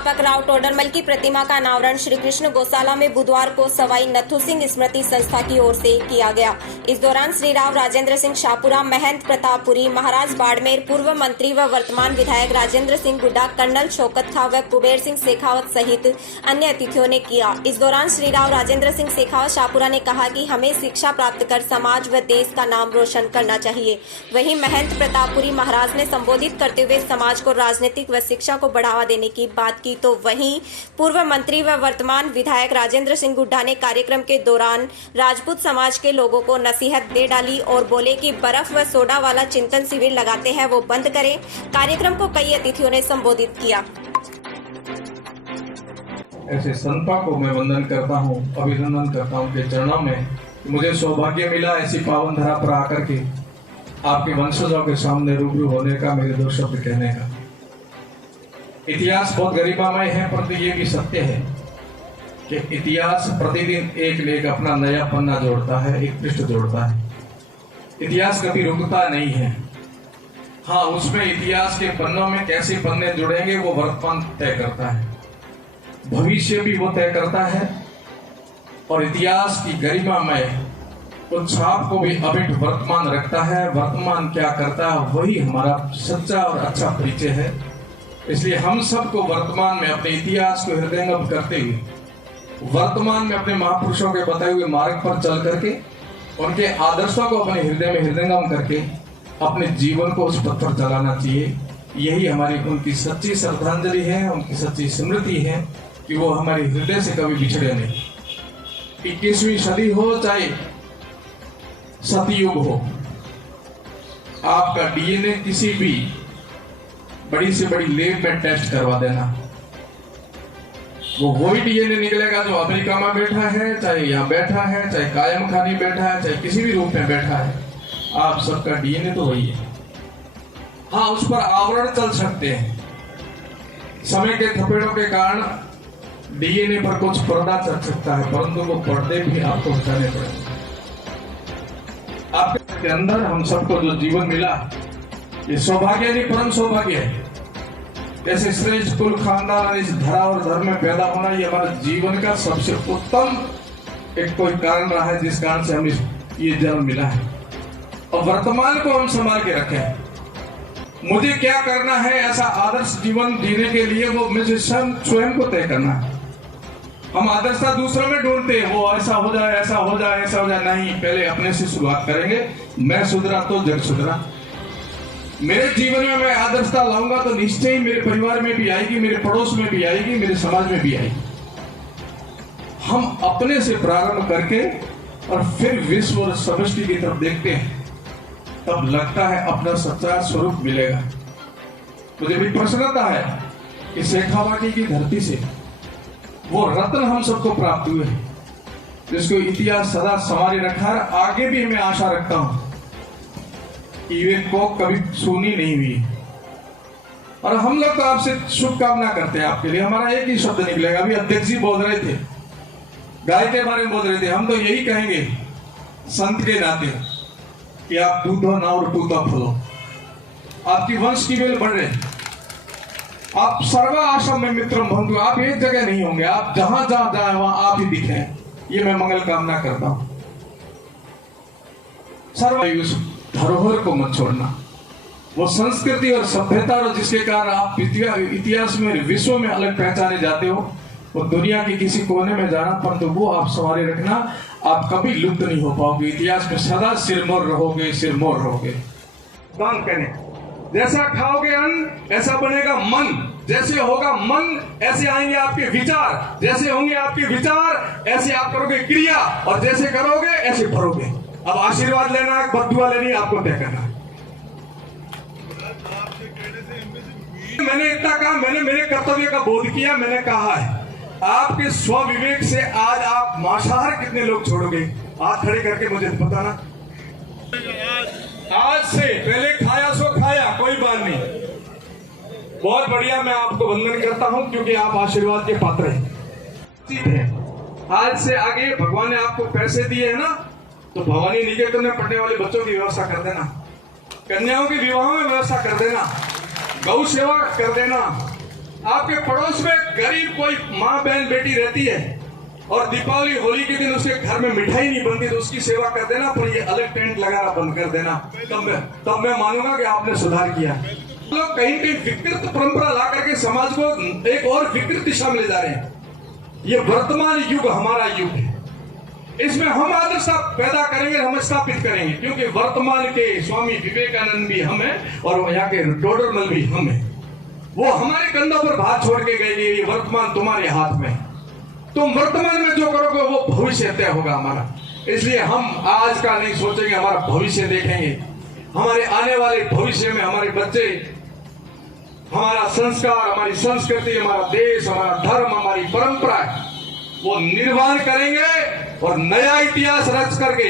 संस्थापक राव टोडरमल की प्रतिमा का अनावरण श्री कृष्ण गौशाला में बुधवार को सवाई नथु सिंह स्मृति संस्था की ओर से किया गया। इस दौरान श्री राव राजेंद्र सिंह शाहपुरा, महंत प्रतापपुरी, महाराज बाड़मेर, पूर्व मंत्री व वर्तमान विधायक राजेंद्र सिंह गुड्डा, कर्नल शौकत खां व कुबेर सिंह शेखावत सहित अन्य अतिथियों ने किया। इस दौरान श्री राव राजेंद्र सिंह शेखावत शाहपुरा ने कहा कि हमें शिक्षा प्राप्त कर समाज व देश का नाम रोशन करना चाहिए। वहीं महंत प्रतापपुरी महाराज ने संबोधित करते हुए समाज को राजनीतिक व शिक्षा को बढ़ावा देने की बात की, तो वहीं पूर्व मंत्री व वर्तमान विधायक राजेंद्र सिंह गुड्डा ने कार्यक्रम के दौरान राजपूत समाज के लोगों को नसीहत दे डाली और बोले कि बर्फ व सोडा वाला चिंतन शिविर लगाते हैं वो बंद करें। कार्यक्रम को कई अतिथियों ने संबोधित किया। ऐसे संतों को मैं वंदन करता हूँ, अभिनंदन करता हूँ के चरणों में। मुझे सौभाग्य मिला ऐसी पावन धरा पर आकर के आपके वंशजों के सामने रूबरू होने का, मेरे दो शब्द कहने का। इतिहास बहुत गरिमामय है, परंतु ये भी सत्य है कि इतिहास प्रतिदिन एक लेख अपना नया पन्ना जोड़ता है, एक पृष्ठ जोड़ता है। इतिहास कभी रुकता नहीं है। हाँ, उसमें इतिहास के पन्नों में कैसे पन्ने जुड़ेंगे वो वर्तमान तय करता है, भविष्य भी वो तय करता है, और इतिहास की गरिमामय उस छाप को भी अमिट वर्तमान रखता है। वर्तमान क्या करता है वही हमारा सच्चा और अच्छा परिचय है। इसलिए हम सबको वर्तमान में अपने इतिहास को हृदयंगम करते हुए, वर्तमान में अपने महापुरुषों के बताए हुए मार्ग पर चल करके, उनके आदर्शों को अपने हृदय में हृदयंगम करके अपने जीवन को उस पथ पर चलाना चाहिए। यही हमारी उनकी सच्ची श्रद्धांजलि है, उनकी सच्ची स्मृति है कि वो हमारे हृदय से कभी बिछड़े नहीं। 21वीं सदी हो चाहे सतयुग हो, आपका डीएनए किसी भी बड़ी से बड़ी लैब में टेस्ट करवा देना, वो वही डीएनए निकलेगा जो अमेरिका में बैठा है, चाहे यहाँ बैठा है, चाहे कायम खानी बैठा है, चाहे किसी भी रूप में बैठा है। आप सबका डीएनए तो वही है। हाँ, उस पर आवरण चल सकते हैं, समय के थपेड़ों के कारण डीएनए पर कुछ पर्दा चढ़ सकता है, परंतु वो पर्दे भी आपको हटाने पड़ेंगे। आपके अंदर हम सबको जो जीवन मिला, ये सौभाग्य नहीं परम सौभाग्य है। जैसे श्रेष्ठ कुल खानदान इस धरा और धर्म में पैदा होना, ये हमारे जीवन का सबसे उत्तम एक कोई कारण रहा है, जिस कारण से हमें ये जन्म मिला है। और वर्तमान को हम संभाल के रखें। मुझे क्या करना है, ऐसा आदर्श जीवन जीने के लिए वो मुझे स्वयं को तय करना है। हम आदर्शता दूसरों में ढूंढते हैं, वो ऐसा हो जाए, ऐसा हो जाए, ऐसा हो जाए। नहीं, पहले अपने से शुरुआत करेंगे। मैं सुधरा तो जग सुधरा। मेरे जीवन में मैं आदर्शता लाऊंगा तो निश्चय ही मेरे परिवार में भी आएगी, मेरे पड़ोस में भी आएगी, मेरे समाज में भी आएगी। हम अपने से प्रारंभ करके और फिर विश्व और समष्टि की तरफ देखते हैं, तब लगता है अपना सच्चा स्वरूप मिलेगा। मुझे भी प्रसन्नता है कि शेखावाटी की धरती से वो रत्न हम सबको प्राप्त हुए हैं, जिसको इतिहास सदा संवारे रखा है। आगे भी मैं आशा रखता हूं कि वे को कभी सुनी नहीं हुई। और हम लोग तो आपसे शुभकामना करते हैं आपके लिए। हमारा एक ही शब्द निकलेगा। अभी अध्यक्ष जी बोल रहे थे, गाय के बारे में बोल रहे थे। हम तो यही कहेंगे संत के नाते कि आप दूधो ना और पूतो फलो। आपकी वंश की बेल बढ़ रहे, आप सर्वा आश्रम में मित्रम भवन्तु। आप एक जगह नहीं होंगे, आप जहां जहां जाए वहां आप ही दिखे। ये मैं मंगल कामना करता हूं। सर्व उस धरोहर को मत छोड़ना, वो संस्कृति और सभ्यता और जिसके कारण आप इतिहास में, विश्व में अलग पहचाने जाते हो, वो दुनिया के किसी कोने में जाना, परंतु वो आप संवारे रखना। आप कभी लुप्त नहीं हो पाओगे। इतिहास में सदा सिरमौर रहोगे, सिरमौर रहोगे। दान करें, जैसा खाओगे अन्न ऐसा बनेगा मन। जैसे होगा मन ऐसे आएंगे आपके विचार, जैसे होंगे आपके विचार ऐसे आप करोगे क्रिया, और जैसे करोगे ऐसे भरोगे। अब आशीर्वाद लेना है, बद्दुआ लेनी, आपको तय करना है। मैंने इतना कहा, मैंने मेरे कर्तव्य का बोध किया। मैंने कहा है आपके स्वविवेक से आज आप मांसाहार कितने लोग छोड़ोगे? हाथ खड़े करके मुझे बताना। आज से पहले खाया सो खाया, कोई बात नहीं। बहुत बढ़िया, मैं आपको वंदन करता हूं क्योंकि आप आशीर्वाद के पात्र हैं। आज से आगे भगवान ने आपको पैसे दिए हैं ना, तो भवानी निकेतन में पढ़ने वाले बच्चों की व्यवस्था कर देना, कन्याओं के विवाह में व्यवस्था कर देना, गौ सेवा कर देना, आपके पड़ोस में गरीब कोई माँ बहन बेटी रहती है और दीपावली होली के दिन उसके घर में मिठाई नहीं बनती तो उसकी सेवा कर देना, पर ये अलग टेंट लगाना बंद कर देना, तब मैं मानूंगा कि आपने सुधार किया। लोग कहीं कहीं विकृत परंपरा ला करके समाज को एक और विकृत दिशा में ले जा रहे हैं। ये वर्तमान युग हमारा युग है, इसमें हम आदर्श पैदा करेंगे, हम स्थापित करेंगे, क्योंकि वर्तमान के स्वामी विवेकानंद भी हम हैं और यहाँ के डोडरमल भी हम हैं। वो हमारे कंधों पर भार छोड़ के गए, ये वर्तमान तुम्हारे हाथ में, तुम वर्तमान में जो करोगे वो भविष्य तय होगा हमारा। इसलिए हम आज का नहीं सोचेंगे, हमारा भविष्य देखेंगे। हमारे आने वाले भविष्य में हमारे बच्चे, हमारा संस्कार, हमारी संस्कृति, हमारा देश, हमारा धर्म, हमारी परंपरा वो निर्माण करेंगे और नया इतिहास रच करके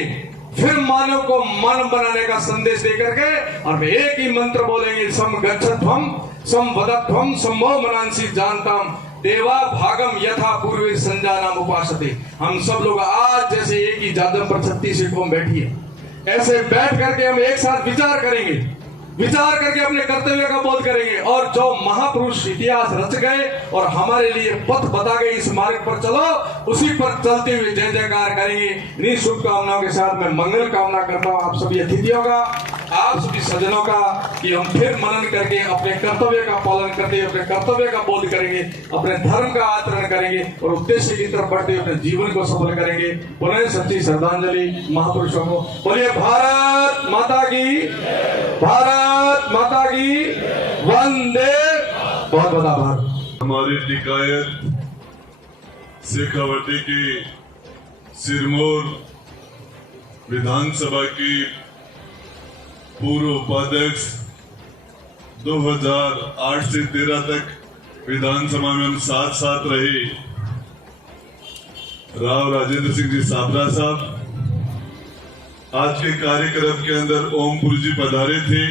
फिर मानव को मानव बनाने का संदेश दे करके और एक ही मंत्र बोलेंगे, सम गच्छध्वम सम वदध्वम संभव मनांसी जानताम देवा भागम यथा पूर्वे संजानाम उपासते। हम सब लोग आज जैसे एक ही जादम पर 36 कौम बैठी है, ऐसे बैठ करके हम एक साथ विचार करेंगे, विचार करके अपने कर्तव्य का बोध करेंगे और जो महापुरुष इतिहास रच गए और हमारे लिए पथ बता गए, इस मार्ग पर चलो, उसी पर चलते हुए जय जयकार करेंगे। इन्हीं शुभकामनाओं के साथ मैं मंगल कामना करता हूँ आप सभी अतिथियों का, आप सभी सज्जनों का, कि हम फिर मनन करके अपने कर्तव्य का पालन करते हुए अपने कर्तव्य का बोध करेंगे, अपने धर्म का आचरण करेंगे और उद्देश्य की तरफ बढ़ते हुए अपने जीवन को सफल करेंगे। पुनः सच्ची श्रद्धांजलि महापुरुषों को। बोलिए भारत माता की, भारत माता की वंदे। बहुत बहुत आभार। हमारी टिकायत शेखावटी की सिरमौर विधानसभा की पूर्व उपाध्यक्ष 2008 से 13 तक विधानसभा में हम साथ साथ रहे, राव राजेंद्र सिंह जी साबरा साहब आज के कार्यक्रम के अंदर ओमपुरी जी पधारे थे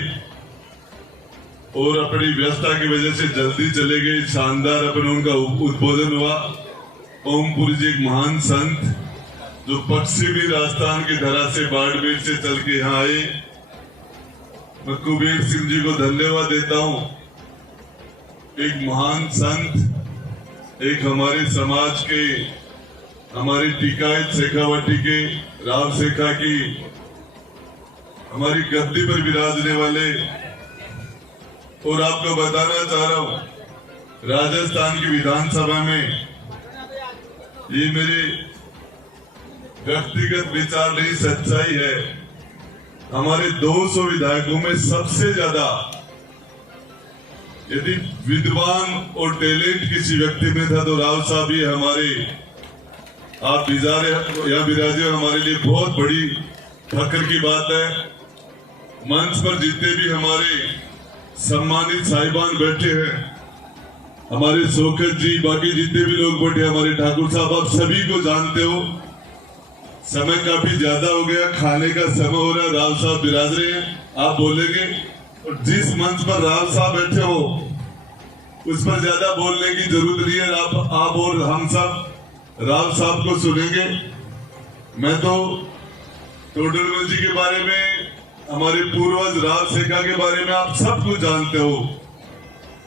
और अपनी व्यस्तता की वजह से जल्दी चले गए। शानदार अपने उनका उद्बोधन हुआ। ओमपुरी जी एक महान संत जो पश्चिमी राजस्थान की धरा से बाड़मेर से चल के यहाँ आए। मैं कुबेर सिंह जी को धन्यवाद देता हूँ। एक महान संत, एक हमारे समाज के, हमारी टिकायत शेखावटी के राव शेखा की हमारी गद्दी पर विराजने वाले। और आपको बताना चाह रहा हूं, राजस्थान की विधानसभा में ये मेरे व्यक्तिगत विचार नहीं, सच्चाई है, हमारे 200 विधायकों में सबसे ज्यादा यदि विद्वान और टैलेंट किसी व्यक्ति में था तो राव साहब ही हमारे। आप यहाँ विराजे, हमारे लिए बहुत बड़ी फख्र की बात है। मंच पर जितने भी हमारे सम्मानित साहिबान बैठे हैं, हमारे शोकत जी, बाकी जितने भी लोग बैठे, हमारे ठाकुर साहब, आप सभी को जानते हो। समय काफी ज्यादा हो गया, खाने का समय हो रहा है, राव साहब विराज रहे हैं, आप बोलेंगे। और जिस मंच पर राव साहब बैठे हो उस पर ज्यादा बोलने की जरूरत नहीं है। आप और हम सब राव साहब को सुनेंगे। मैं तो टोडरमल जी के बारे में, हमारे पूर्वज राव शेखा के बारे में आप सब कुछ जानते हो।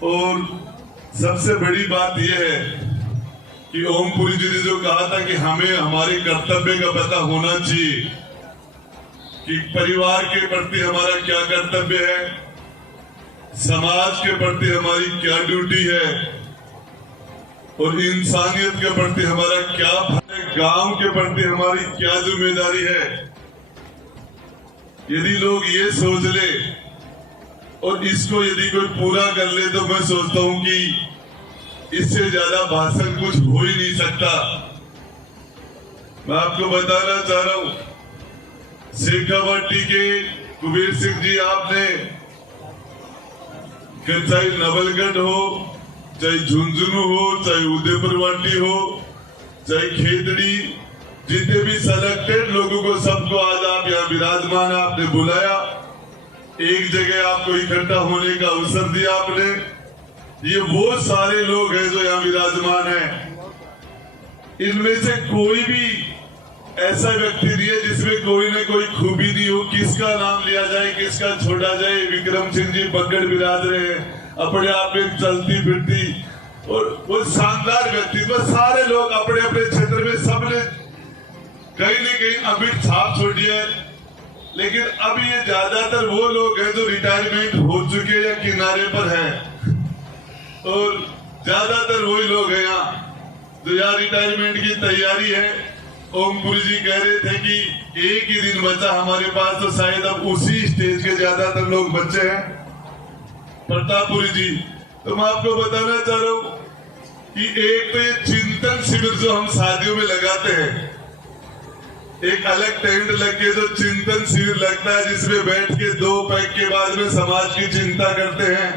और सबसे बड़ी बात यह है कि ओमपुरी जी ने जो कहा था कि हमें हमारे कर्तव्य का पता होना चाहिए कि परिवार के प्रति हमारा क्या कर्तव्य है, समाज के प्रति हमारी क्या ड्यूटी है और इंसानियत के प्रति हमारा क्या, गांव के प्रति हमारी क्या जिम्मेदारी है। यदि लोग ये सोच ले और इसको यदि कोई पूरा कर ले तो मैं सोचता हूं कि इससे ज्यादा भाषण कुछ हो ही नहीं सकता। मैं आपको बताना चाह रहा हूं, शेखावटी के कुबेर सिंह जी, आपने चाहे नवलगढ़ हो, चाहे झुंझुनू हो, चाहे उदयपुरवाटी हो, चाहे खेतड़ी, जितने भी सेलेक्टेड लोगों को सबको आज आप यहाँ विराजमान, आपने बुलाया, एक जगह आपको इकट्ठा होने का अवसर दिया आपने। ये वो सारे लोग हैं जो यहाँ विराजमान हैं। इनमें से कोई भी ऐसा व्यक्ति नहीं है जिसमें कोई न कोई खूबी नहीं हो। किसका नाम लिया जाए, किसका छोड़ा जाए। विक्रम सिंह जी बगड़ विराज रहे हैं, अपने आप में चलती फिरती और वो शानदार व्यक्तित्व, सारे लोग अपने अपने क्षेत्र में सबने कहीं न कहीं अमिट छाप छोड़ी है। लेकिन अब ये ज्यादातर वो लोग हैं जो रिटायरमेंट हो चुके या किनारे पर हैं, और ज्यादातर वही लोग हैं यहाँ जो यहाँ रिटायरमेंट की तैयारी है। ओमपुरी जी कह रहे थे कि एक ही दिन बचा हमारे पास, तो शायद अब उसी स्टेज के ज्यादातर लोग बच्चे हैं। प्रतापपुरी जी, तो मैं आपको बताना चाह रहा हूँ कि एक तो ये चिंतन शिविर जो हम शादियों में लगाते हैं, एक अलग टेंट लग के जो चिंतन शिविर लगता है जिसमें बैठ के 2 पैक के बाद में समाज की चिंता करते हैं,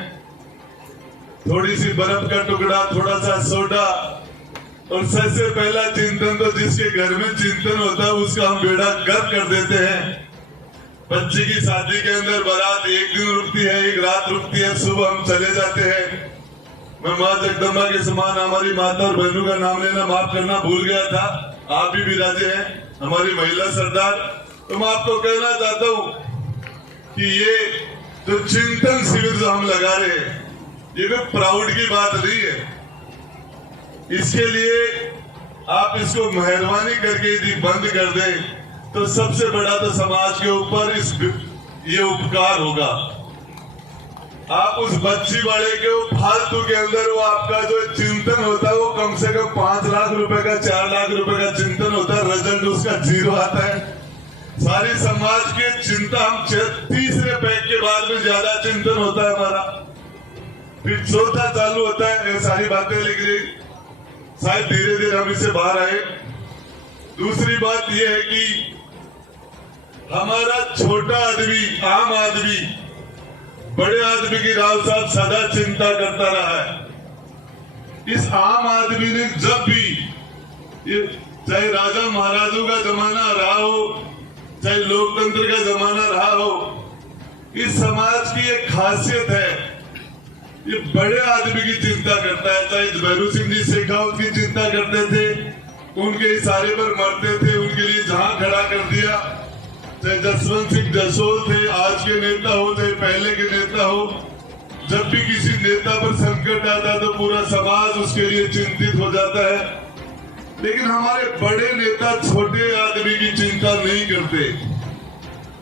थोड़ी सी बर्फ का टुकड़ा, थोड़ा सा सोडा, और सबसे पहला चिंतन तो जिसके घर में चिंतन होता है उसका हम बेड़ा गर्क कर देते हैं। बच्ची की शादी के अंदर बारात एक दिन रुकती है, एक रात रुकती है, सुबह हम चले जाते हैं। मैं माँ जगदम्बा के समान हमारी माता और बहनों का नाम लेना माफ करना भूल गया था, आप भी विराजे हैं हमारी महिला सरदार। तो मैं आपको कहना चाहता हूँ कि ये जो चिंतन शिविर जो हम लगा रहे हैं, ये कोई प्राउड की बात नहीं है। इसके लिए आप इसको मेहरबानी करके यदि बंद कर दें तो सबसे बड़ा तो समाज के ऊपर ये उपकार होगा। आप उस बच्ची वाले के फालतू के अंदर वो आपका जो चिंतन होता है वो कम से कम 5 लाख रुपए का 4 लाख रुपए का चिंतन होता है, रिजल्ट उसका 0 आता है। सारी समाज की चिंता हम तीसरे पैक के बाद में ज्यादा चिंतन होता है हमारा, फिर चौथा चालू होता है। ये सारी बातें लेकिन शायद धीरे धीरे हम इससे बाहर आए। दूसरी बात यह है कि हमारा छोटा आदमी, आम आदमी, बड़े आदमी की राव साहब सदा चिंता करता रहा है। इस आम आदमी ने जब भी, ये चाहे राजा महाराजों का जमाना रहा हो, चाहे लोकतंत्र का जमाना रहा हो, इस समाज की एक खासियत है, ये बड़े आदमी की चिंता करता है। चाहे भैरू सिंह जी शेखावत की चिंता करते थे, उनके इशारे पर मरते थे, उनके लिए जहां खड़ा कर दिया। चाहे जसवंत सिंह जसोल थे, आज के नेता हो चाहे पहले के नेता हो, जब भी किसी नेता पर संकट आता है तो पूरा समाज उसके लिए चिंतित हो जाता है। लेकिन हमारे बड़े नेता छोटे आदमी की चिंता नहीं करते।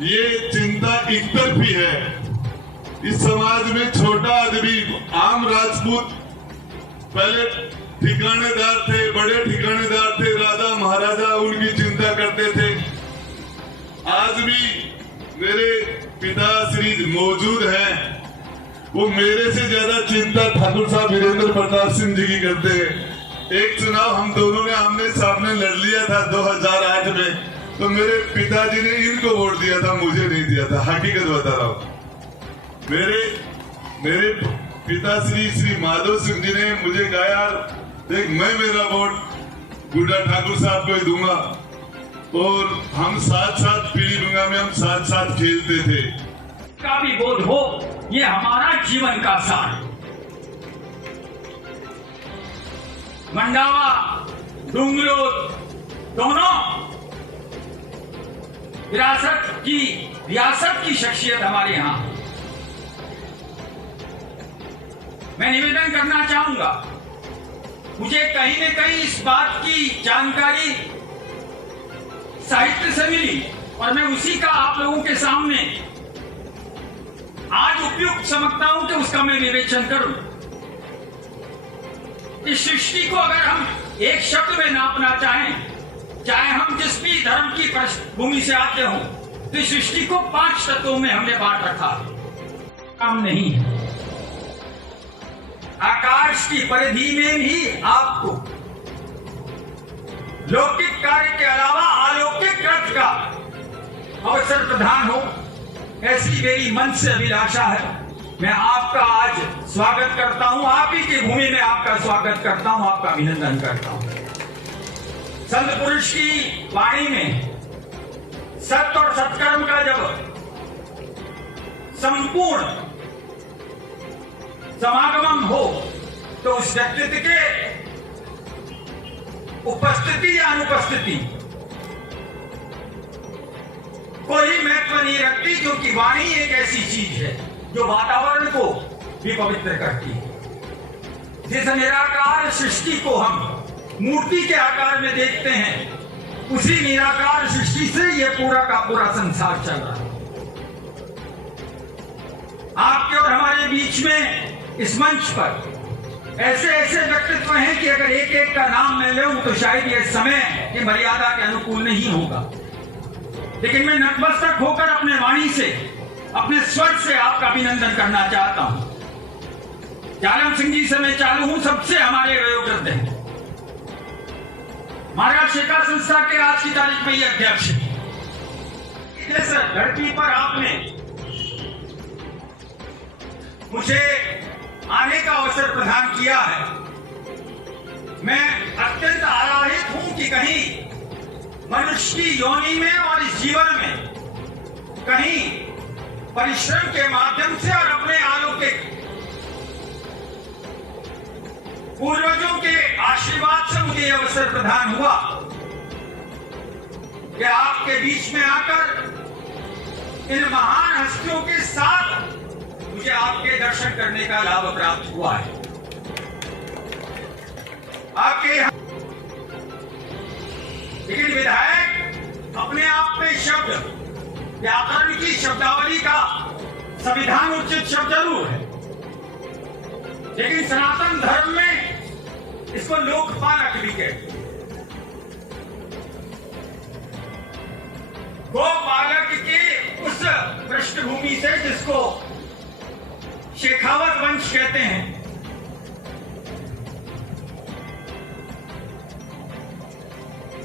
ये चिंता एकतरफी है। इस समाज में छोटा आदमी, आम राजपूत पहले ठिकानेदार थे, बड़े ठिकानेदार थे, राजा महाराजा उनकी चिंता करते थे। आज भी मेरे पिता श्री मौजूद हैं, वो मेरे से ज्यादा चिंता ठाकुर साहब वीरेंद्र प्रताप सिंह जी की करते हैं। एक चुनाव हम दोनों ने आमने सामने लड़ लिया था 2008 में, तो मेरे पिताजी ने इनको वोट दिया था, मुझे नहीं दिया था। हकीकत बता रहा हूँ। मेरे पिताश्री श्री माधव सिंह जी ने मुझे कहा, यार देख, मैं मेरा वोट गुड्डा ठाकुर साहब को ही दूंगा, और हम साथ साथ पीलीभंगा में हम साथ साथ खेलते थे। का भी बोध हो, ये हमारा जीवन का सार। मंडावा, डूंगरो दोनों रियासत की शख्सियत हमारे यहाँ। मैं निवेदन करना चाहूंगा, मुझे कहीं न कहीं इस बात की जानकारी साहित्य से मिली, और मैं उसी का आप लोगों के सामने आज उपयुक्त समझता हूं कि उसका मैं विवेचन करूं। इस सृष्टि को अगर हम एक शब्द में नापना चाहें, चाहे हम जिस भी धर्म की पृष्ठभूमि से आते हों, तो इस सृष्टि को 5 तत्वों में हमने बांट रखा। काम नहीं है। आकाश की परिधि में भी आपको लौकिक कार्य के अलावा अलौकिक रथ का अवसर प्रदान हो, ऐसी मेरी मन से अभिलाषा है। मैं आपका आज स्वागत करता हूं, आप ही की भूमि में आपका स्वागत करता हूं, आपका अभिनंदन करता हूं। संत पुरुष की वाणी में सत्य और सत्कर्म का जब संपूर्ण समागम हो, तो उस व्यक्तित्व के उपस्थिति या अनुपस्थिति कोई महत्व नहीं रखती, क्योंकि वाणी एक ऐसी चीज है जो वातावरण को भी पवित्र करती है। जिस निराकार सृष्टि को हम मूर्ति के आकार में देखते हैं, उसी निराकार सृष्टि से ये पूरा का पूरा संसार चल रहा है। आपके और हमारे बीच में इस मंच पर ऐसे ऐसे व्यक्तित्व हैं कि अगर एक एक का नाम मैं लूं तो शायद ये समय की मर्यादा के अनुकूल नहीं होगा, लेकिन मैं नतमस्तक होकर अपने वाणी से, अपने स्वर से आपका अभिनंदन करना चाहता हूं। जालम सिंह जी से मैं चालू हूं, सबसे हमारे वयोवृद्ध हैं, महाराज शेखर संस्था के आज की तारीख में ये अध्यक्ष हैं। इस धरती पर आपने मुझे आने का अवसर प्रदान किया है। मैं अत्यंत आराधित हूं कि कहीं मनुष्य की योनि में और इस जीवन में कहीं परिश्रम के माध्यम से और अपने अलौकिक पूर्वजों के आशीर्वाद से मुझे अवसर प्रदान हुआ कि आपके बीच में आकर इन महान हस्तियों के साथ मुझे आपके दर्शन करने का लाभ प्राप्त हुआ है। आपके लेकिन विधायक अपने आप में शब्द व्याकरण की शब्दावली का संविधान उचित शब्द जरूर है, लेकिन सनातन धर्म में इसको लोकपालक भी कहते हैं। गोपालक के उस पृष्ठभूमि से जिसको शेखावत वंश कहते हैं,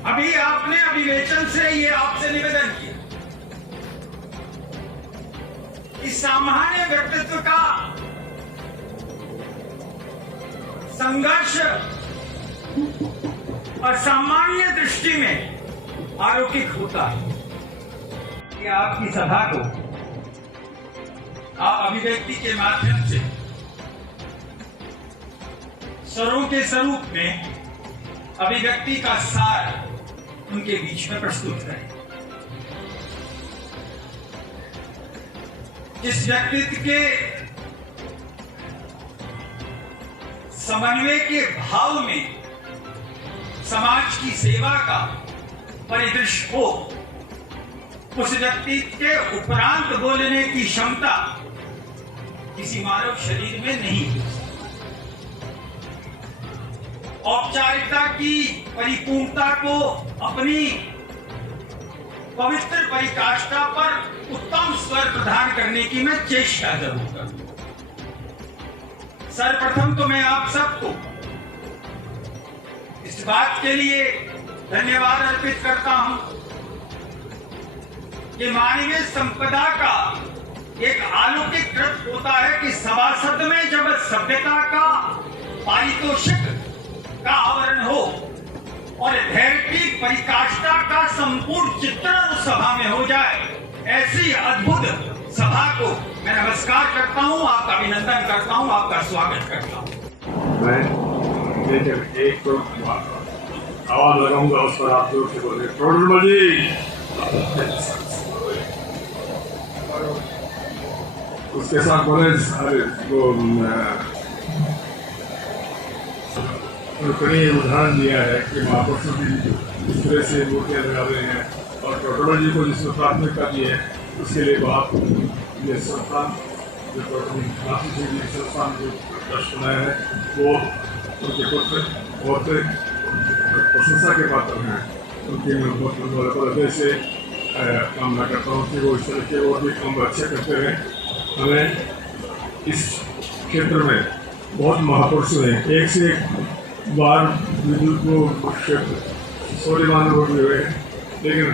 अभी आपने अभिवेचन से ये आपसे निवेदन किया कि सामान्य व्यक्तित्व का संघर्ष और सामान्य दृष्टि में अलौकिक होता है। कि आपकी सभा को आप अभिव्यक्ति के माध्यम से स्वरों के स्वरूप में अभिव्यक्ति का सार उनके बीच में प्रस्तुत करें। जिस व्यक्तित्व के समन्वय के भाव में समाज की सेवा का परिदृश्य हो, उस व्यक्तित्व के उपरांत बोलने की क्षमता किसी मानव शरीर में नहीं हो सकती। औपचारिकता की परिपूर्णता को अपनी पवित्र परिकाष्ठा पर उत्तम स्वर प्रदान करने की मैं चेष्टा जरूर करूंगा। सर्वप्रथम तो मैं आप सबको इस बात के लिए धन्यवाद अर्पित करता हूं कि मानवीय संपदा का एक अलौकिक कृत्य होता है कि सभासद में जब सभ्यता का पारितोषिक का आवरण हो और धैर्य की परिकाष्ठा का संपूर्ण चित्रण उस सभा में हो जाए, ऐसी अद्भुत सभा को मैं नमस्कार करता हूं, आपका अभिनंदन करता हूं, आपका स्वागत करता हूं। मैं एक तो आवाज लगाऊंगा, उस पर आप जोर से बोले प्रोडुल्मा जी। उसके साथ बोले वो कई उदाहरण दिया है कि महापुरुषों की इस तरह से मूर्तियाँ लगा रहे हैं और टोटोलॉजी को जिसमें प्राथमिकता दी है उसके लिए बात ये संस्थान जो संस्थान जो ट्रस्ट बनाया है वो उनके पुत्र बहुत प्रशंसा के पात्र हैं। उनकी मैं बहुत हृदय से कामना करता हूँ कि वो इस तरह के और भी काम अच्छे करते हुए हमें इस क्षेत्र में बहुत महापुरुष हैं। एक से एक बार विद्युत को क्षेत्र सूर्यमान हो भी हुए, लेकिन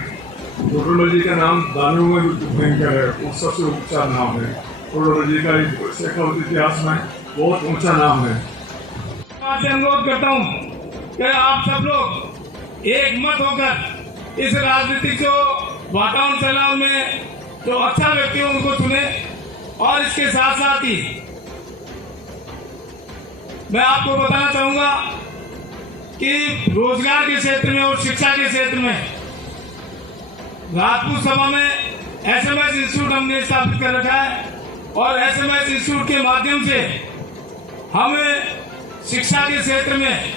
टोटोलॉजी का नाम दानवों में भी भयंकर है, वो सबसे ऊंचा नाम है। टोटोलॉजी का शेखावत इतिहास में बहुत ऊंचा नाम है। आपसे अनुरोध करता हूँ कि आप सब लोग एक मत होकर इस राजनीतिक जो वातावरण चला उनमें जो अच्छा व्यक्ति हो उनको चुने, और इसके साथ साथ ही मैं आपको बताना चाहूंगा कि रोजगार के क्षेत्र में और शिक्षा के क्षेत्र में राजपूत सभा में SMS इंस्टीट्यूट हमने स्थापित कर रखा है और SMS इंस्टीट्यूट के माध्यम से हमें शिक्षा के क्षेत्र में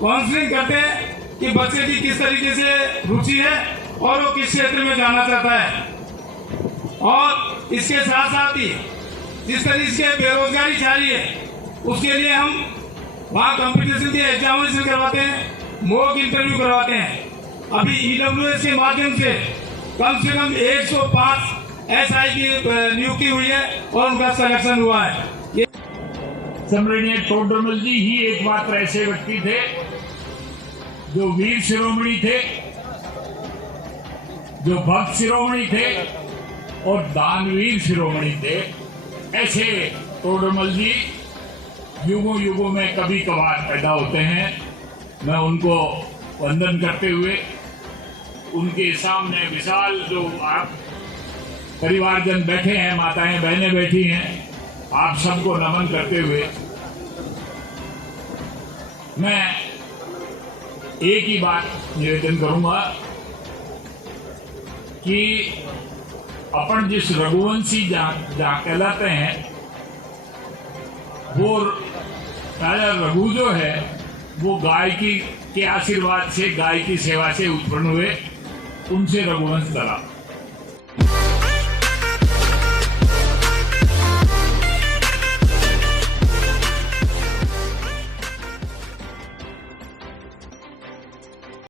काउंसलिंग करते हैं कि बच्चे की किस तरीके से रुचि है और वो किस क्षेत्र में जाना चाहता है। और इसके साथ साथ ही जिस तरीके से बेरोजगारी छा रही है उसके लिए हम वहाँ कंपटीशन के एग्जामिनेशन करवाते हैं, मॉक इंटरव्यू करवाते हैं। अभी ईडब्ल्यूएस के माध्यम से कम 105 SI की नियुक्ति हुई है और उनका सिलेक्शन हुआ है। सम्माननीय टोडरमल जी ही एकमात्र ऐसे व्यक्ति थे जो वीर शिरोमणि थे, जो भक्त शिरोमणि थे और दानवीर शिरोमणि थे। ऐसे टोडरमल जी युगों युगों में कभी कभार पैदा होते हैं। मैं उनको वंदन करते हुए उनके सामने विशाल जो आप परिवारजन बैठे हैं, माताएं बहनें बैठी हैं, आप सबको नमन करते हुए मैं एक ही बात निवेदन करूंगा कि अपन जिस रघुवंशी जहां कहलाते हैं वो राजा रघु जो है वो गाय के आशीर्वाद से, गाय की सेवा से उत्पन्न हुए, उनसे रघुवंश चला।